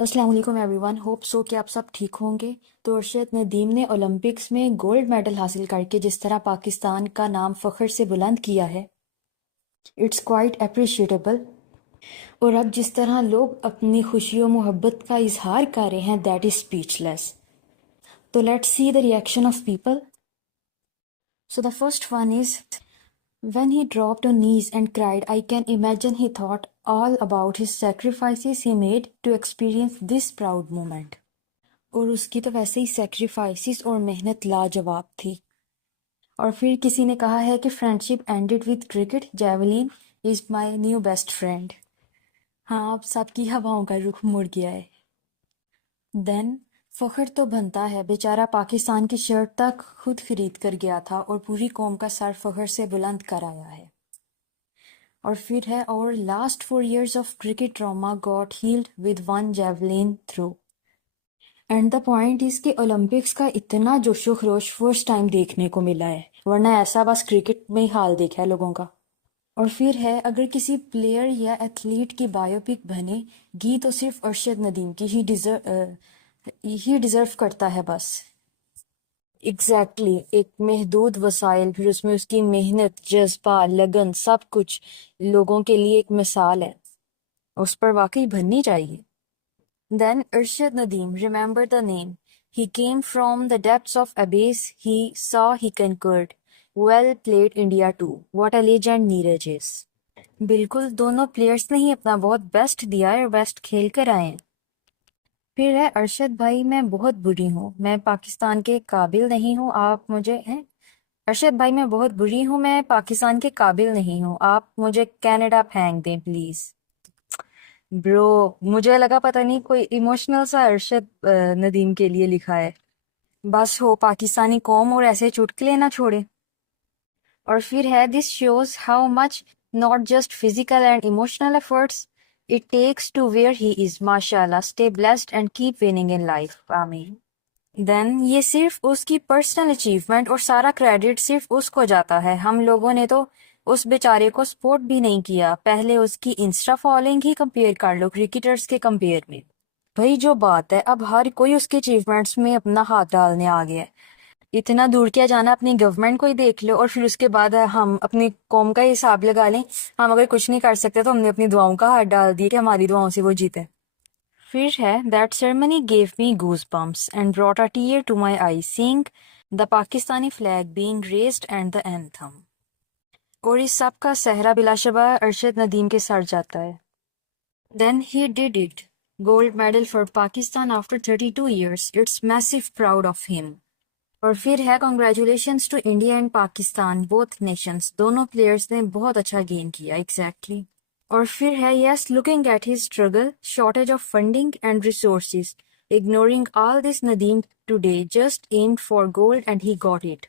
अस्सलाम वालेकुम everyone, hope so कि आप सब ठीक होंगे। तो अरशद नदीम ने ओलंपिक्स में गोल्ड मेडल हासिल करके जिस तरह पाकिस्तान का नाम फ़ख्र से बुलंद किया है, इट्स क्वाइट अप्रिशिएटेबल। और अब जिस तरह लोग अपनी खुशी और मोहब्बत का इजहार कर रहे हैं, दैट इज़ स्पीचलेस। तो let's see the reaction of people. So the first one is when he dropped on knees and cried, I can imagine he thought all about his sacrifices he made to experience this proud moment. और उसकी तो वैसे ही sacrifices और मेहनत लाजवाब थी। और फिर किसी ने कहा है कि friendship ended with cricket, javelin is my new best friend. हाँ, अब सबकी हवाओं का रुख मुड़ गया है। देन फख्र तो बनता है, बेचारा पाकिस्तान की शर्ट तक खुद खरीद कर गया था और पूरी कौम का सर फख्र से बुलंद कराया है। और फिर है, और last 4 years of cricket trauma got healed with one javelin throw. And the point is कि ओलंपिक्स का इतना जोशो खरोश फर्स्ट टाइम देखने को मिला है, वरना ऐसा बस क्रिकेट में ही हाल देखा है लोगों का। और फिर है, अगर किसी प्लेयर या एथलीट की बायोपिक बनेगी तो सिर्फ अरशद नदीम की ही डिजर्व करता है बस। एग्जैक्टली एक महदूद वसाइल, फिर उसमें उसकी मेहनत, जज्बा, लगन, सब कुछ लोगों के लिए एक मिसाल है, उस पर वाकई बननी चाहिए। Then Arshad Nadeem, remember the name. He came from the depths of abyss. He saw, he conquered. Well played India too. What a legend Neeraj is. बिल्कुल, दोनों प्लेयर्स ने ही अपना बहुत बेस्ट दिया है और बेस्ट खेल कर आए हैं। फिर है, अरशद भाई मैं बहुत बुरी हूँ, मैं पाकिस्तान के काबिल नहीं हूँ, आप मुझे हैं। अरशद भाई मैं बहुत बुरी हूँ, मैं पाकिस्तान के काबिल नहीं हूँ, आप मुझे कनाडा फेंक दें प्लीज। ब्रो, मुझे लगा पता नहीं कोई इमोशनल सा अरशद नदीम के लिए लिखा है। बस हो पाकिस्तानी कौम और ऐसे चुटकुले ना छोड़े। और फिर है, this shows how much not just physical and emotional efforts it takes to where he is, माशाल्लाह, stay blessed and keep winning in life, आमीन। देन ये सिर्फ उसकी पर्सनल अचीवमेंट और सारा क्रेडिट सिर्फ उसको जाता है, हम लोगों ने तो उस बेचारे को सपोर्ट भी नहीं किया। पहले उसकी इंस्टा फॉलोइंग ही कंपेयर कर लो क्रिकेटर्स के कंपेयर में। भाई जो बात है, अब हर कोई उसके अचीवमेंट्स में अपना हाथ डालने आ गया है। इतना दूर क्या जाना, अपनी गवर्नमेंट को ही देख लो और फिर उसके बाद हम अपनी कौम का हिसाब लगा लें। हम अगर कुछ नहीं कर सकते तो हमने अपनी दुआओं का हाथ डाल दिया कि हमारी दुआओं से वो जीते। फिर है, that ceremony gave me goose bumps and brought a tear to my eye seeing the Pakistani flag being raised and the anthem. और इस सब का सहरा बिलाशबा अरशद नदीम के सर जाता है। Then he did it, gold medal for Pakistan after 32 years, it's massive proud of him. और फिर है, congratulations to India and Pakistan, both nations, दोनों प्लेयर्स ने बहुत अच्छा गेम किया। एग्जैक्टली और फिर है, yes, looking at his struggle, shortage of funding and resources, ignoring all this, Nadeem today just aimed for gold and he got it.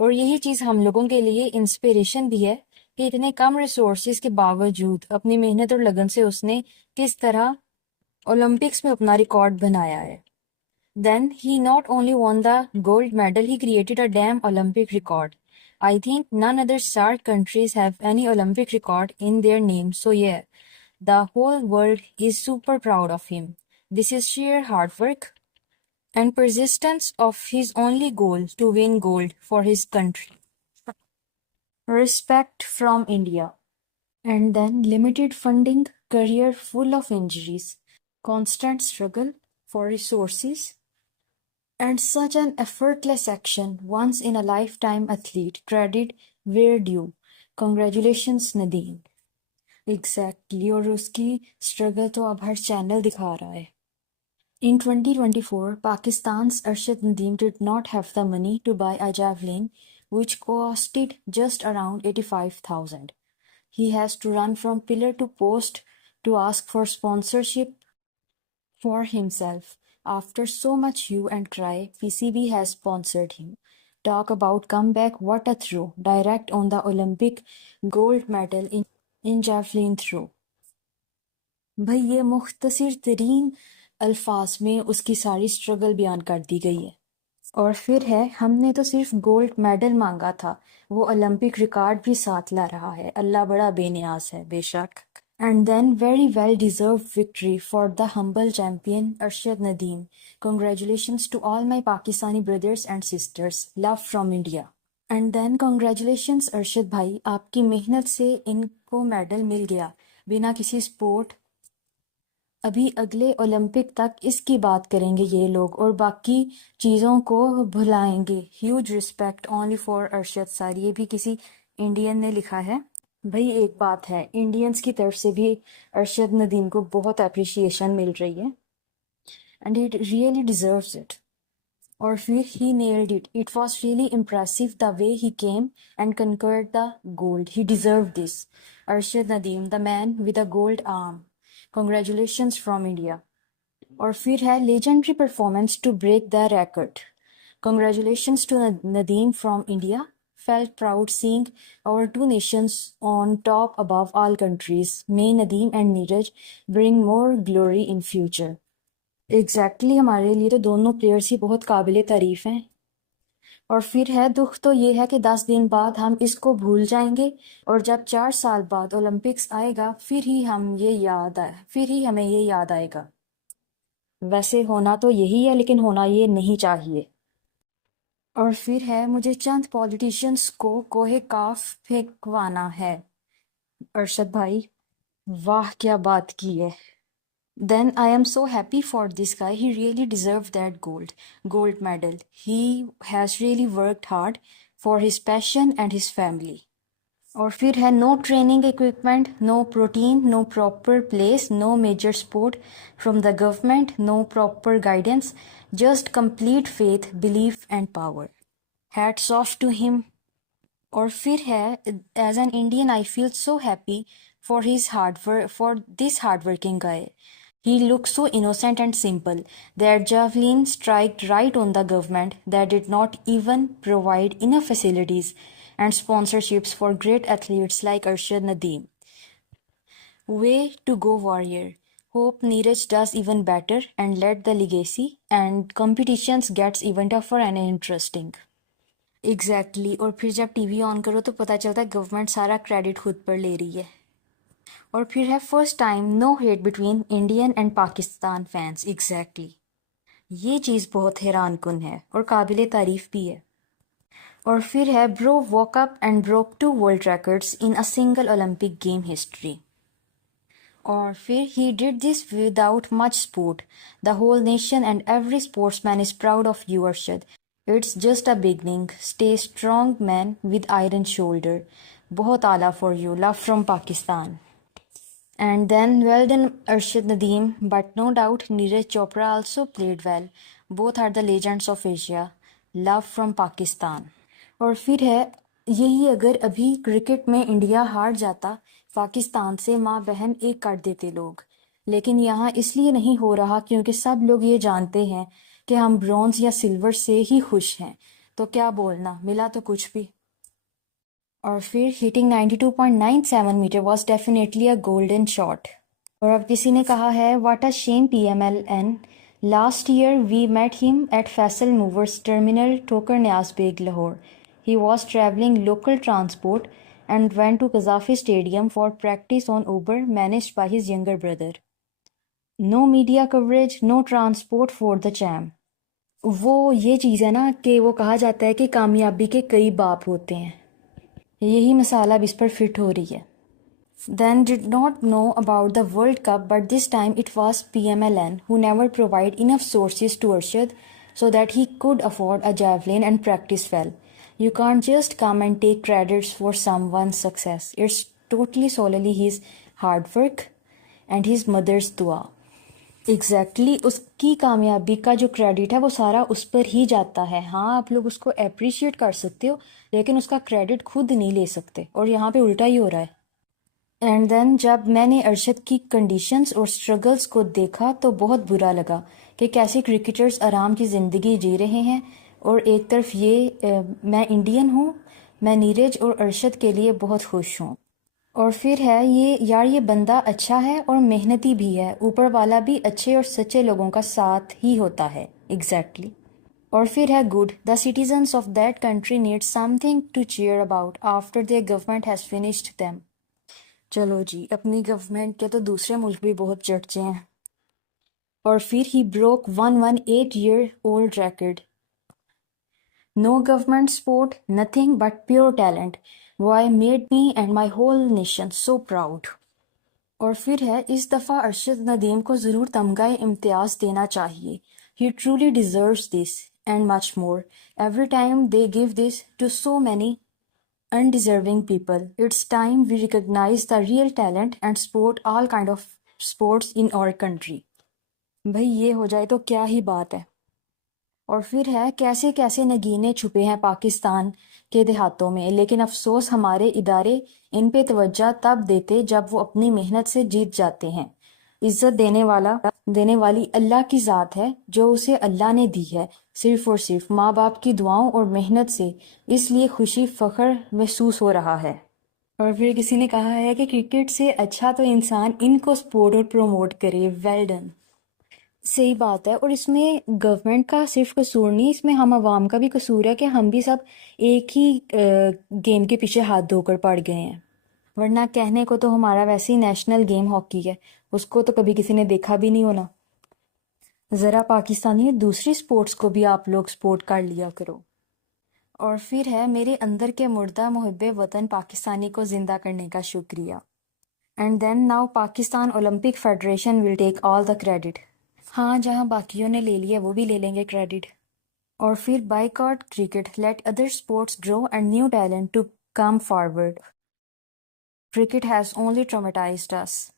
और यही चीज़ हम लोगों के लिए इंस्पिरेशन भी है कि इतने कम रिसोर्सेज के बावजूद अपनी मेहनत और लगन से उसने किस तरह ओलंपिक्स में अपना रिकॉर्ड बनाया है। Then he not only won the gold medal, he created a damn Olympic record. I think none other star countries have any Olympic record in their name. So yeah, the whole world is super proud of him. This is sheer hard work and persistence of his only goal to win gold for his country. Respect from India. And then limited funding, career full of injuries, constant struggle for resources, and such an effortless action, once in a lifetime athlete, credit where due. Congratulations Nadeem. Exactly, और उसकी struggle तो अब हर channel दिखा रहा है। In 2024, Pakistan's Arshad Nadeem did not have the money to buy a javelin, which costed just around 85,000. He has to run from pillar to post to ask for sponsorship for himself. After so much hue and cry, PCB has sponsored him. Talk about comeback, what a throw. Direct on the Olympic gold medal in javelin throw. भाई ये मुख्तसर तरीन अल्फाज में उसकी सारी struggle बयान कर दी गई है। और फिर है, हमने तो सिर्फ गोल्ड मेडल मांगा था, वो ओलंपिक रिकॉर्ड भी साथ ला रहा है। अल्लाह बड़ा बेनियाज है। बेशक And then very well deserved victory for the humble champion Arshad Nadeem. Congratulations to all my Pakistani brothers and sisters. Love from India. And then congratulations Arshad भाई, आपकी मेहनत से इनको मेडल मिल गया बिना किसी स्पोर्ट। अभी अगले ओलंपिक तक इसकी बात करेंगे ये लोग और बाकी चीज़ों को भुलाएंगे। Huge respect only for Arshad sir. ये भी किसी इंडियन ने लिखा है। भाई एक बात है, इंडियंस की तरफ से भी अरशद नदीम को बहुत अप्रिशिएशन मिल रही है and it really deserves it. Or फिर he nailed it. It was really impressive the way he came and conquered the gold. He deserved this. Arshad Nadeem, the man with a gold arm. Congratulations from India. और फिर है legendary performance to break the record. Congratulations to Nadeem from India. Felt proud seeing our two nations on top above all countries. May Nadeem and Neeraj bring more glory in future. Exactly हमारे लिए तो दोनों players ही बहुत काबिल तारीफ हैं। और फिर है दुख तो ये है कि 10 दिन बाद हम इसको भूल जाएंगे और जब 4 साल बाद ओलंपिक्स आएगा फिर ही हमें ये याद आएगा। वैसे होना तो यही है लेकिन होना ये नहीं चाहिए। और फिर है मुझे चंद पॉलिटिशियंस को कोहे काफ फेंकवाना है। अरशद भाई वाह क्या बात की है। Then I am so happy for this guy. He really deserved that gold medal. He has really worked hard for his passion and his family. और फिर है no training equipment, no protein, no proper place, no major support from the government, no proper guidance, just complete faith, belief and power. Hats off to him. और फिर है as an Indian I feel so happy for this hardworking guy. He looked so innocent and simple. That javelin struck right on the government that did not even provide enough facilities and sponsorships for great athletes like Arshad Nadeem. Way to go, warrior. Hope Neeraj does even better and let the legacy and competitions gets even tougher and interesting. Exactly. और फिर जब TV on करो तो पता चलता है government सारा credit खुद पर ले रही है। और फिर है first time no hate between Indian and Pakistan fans. Exactly ये चीज़ बहुत हैरान कुन है और काबिल तारीफ भी है। और फिर है bro walk up and broke 2 world records in a single Olympic game history. और फिर he did this without much support. The whole nation and every sportsman is proud of you Arshad. It's just a beginning. Stay strong man with iron shoulder. बहुत आला for you. Love from Pakistan. And then, well done Arshad Nadeem, but no doubt Neeraj Chopra also played well. Both are the legends of Asia. Love from Pakistan. और फिर है यही अगर अभी cricket में India हार जाता पाकिस्तान से, माँ बहन एक कर देते लोग। लेकिन यहाँ इसलिए नहीं हो रहा क्योंकि सब लोग ये जानते हैं कि हम ब्रॉन्ज या सिल्वर से ही खुश हैं। तो क्या बोलना, मिला तो कुछ भी। और फिर hitting 92.97 metre was definitely a golden shot. और अब किसी ने कहा है what a shame PMLN। Last year we met him at Faisal Movers terminal Thokar Niaz Baig Lahore. He was travelling local transport and went to Gaddafi stadium for practice on Uber managed by his younger brother. No media coverage, no transport for the champ. वो ये चीज़ है ना कि वो कहा जाता है कि कामयाबी के कई बाप होते हैं। यही मसाला अब इस पर फिट हो रही है। Then did not know about the World Cup, but this time it was PMLN who never provide enough sources to Arshad so that he could afford a javelin and practice well. You can't just come and take credits for someone's success. It's totally solely his hard work and his mother's dua. Exactly उसकी कामयाबी का जो credit है वो सारा उस पर ही जाता है। हाँ आप लोग उसको अप्रिशिएट कर सकते हो लेकिन उसका क्रेडिट खुद नहीं ले सकते और यहाँ पे उल्टा ही हो रहा है। एंड देन जब मैंने अरशद की कंडीशंस और स्ट्रगल्स को देखा तो बहुत बुरा लगा कि कैसे क्रिकेटर्स आराम की ज़िंदगी जी रहे हैं और एक तरफ मैं इंडियन हूँ, मैं नीरज और अरशद के लिए बहुत खुश हूँ। और फिर है ये बंदा अच्छा है और मेहनती भी है, ऊपर वाला भी अच्छे और सच्चे लोगों का साथ ही होता है। एग्जैक्टली और फिर है good, the citizens of that country need something to cheer about after their government has finished them. चलो जी, अपनी गवर्नमेंट के तो दूसरे मुल्क भी बहुत चर्चे हैं। और फिर he broke 118-year-old record. No government sport, nothing but pure talent. Why made me and my whole nation so proud. और फिर है, इस दफ़ा अरशद नदीम को ज़रूर तमगाए इम्तियाज़ देना चाहिए. He truly deserves this and much more. Every time they give this to so many undeserving people. It's time we recognize the real talent and support all kind of sports in our country. भाई ये हो जाए तो क्या ही बात है. और फिर है, कैसे कैसे नगीने छुपे हैं पाकिस्तान के देहातों में, लेकिन अफसोस हमारे इदारे इन पे तवज्जो तब देते जब वो अपनी मेहनत से जीत जाते हैं. इज्जत देने वाली अल्लाह की ज़ात है, जो उसे अल्लाह ने दी है सिर्फ और सिर्फ माँ बाप की दुआओं और मेहनत से. इसलिए खुशी फ़ख्र महसूस हो रहा है. और फिर किसी ने कहा है कि क्रिकेट से अच्छा तो इंसान इनको सपोर्ट और प्रमोट करे. Well done. सही बात है. और इसमें गवर्नमेंट का सिर्फ कसूर नहीं, इसमें हम आवाम का भी कसूर है कि हम भी सब एक ही गेम के पीछे हाथ धोकर पड़ गए हैं. वरना कहने को तो हमारा वैसे ही नेशनल गेम हॉकी है, उसको तो कभी किसी ने देखा भी नहीं होना. ज़रा पाकिस्तानी दूसरी स्पोर्ट्स को भी आप लोग सपोर्ट कर लिया करो. और फिर है, मेरे अंदर के मुर्दा मुहिब्बे वतन पाकिस्तानी को ज़िंदा करने का शुक्रिया. And then now Pakistan Olympic federation will take all the credit. हाँ, जहाँ बाकियों ने ले लिया वो भी ले लेंगे क्रेडिट. और फिर boycott cricket, let other sports grow and new talent to come forward. Cricket has only traumatised us.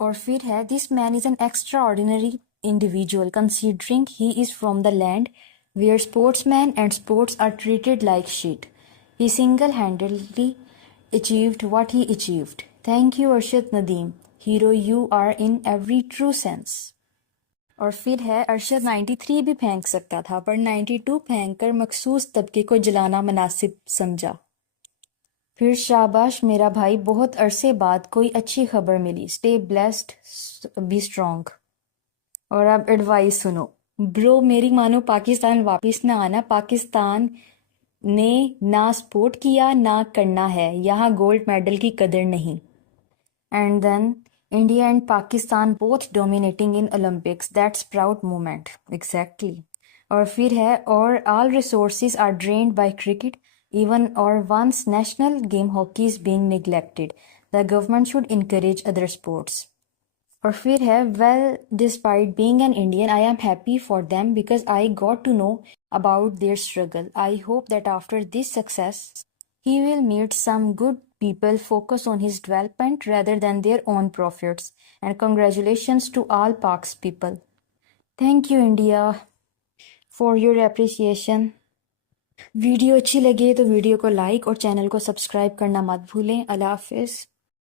और फिर है, this man is an extraordinary individual considering he is from the land where sportsman and sports are treated like shit. He single handedly achieved what he achieved. Thank you Arshad Nadeem. Hero you are in every true sense. और फिर है, अरशद 93 भी फेंक सकता था, पर 92 फेंक कर मखसूस तबके को जलाना मुनासिब समझा. फिर शाबाश मेरा भाई, बहुत अरसे बाद कोई अच्छी खबर मिली. Stay blessed, be strong. और अब एडवाइस सुनो ब्रो, मेरी मानो पाकिस्तान वापस ना आना. पाकिस्तान ने ना सपोर्ट किया ना करना है, यहाँ गोल्ड मेडल की कदर नहीं. And then India and Pakistan both dominating in Olympics. That's proud moment. Exactly. और फिर है, और all resources are drained by cricket. Even our once national game hockey is being neglected. The government should encourage other sports. और फिर है, well, despite being an Indian, I am happy for them because I got to know about their struggle. I hope that after this success, he will meet some good people, focus on his development rather than their own profits. And congratulations to all Pak's people. Thank you India for your appreciation. Video अच्छी लगे तो video को like और channel को subscribe करना मत भूलें. अल्लाह हाफिज़.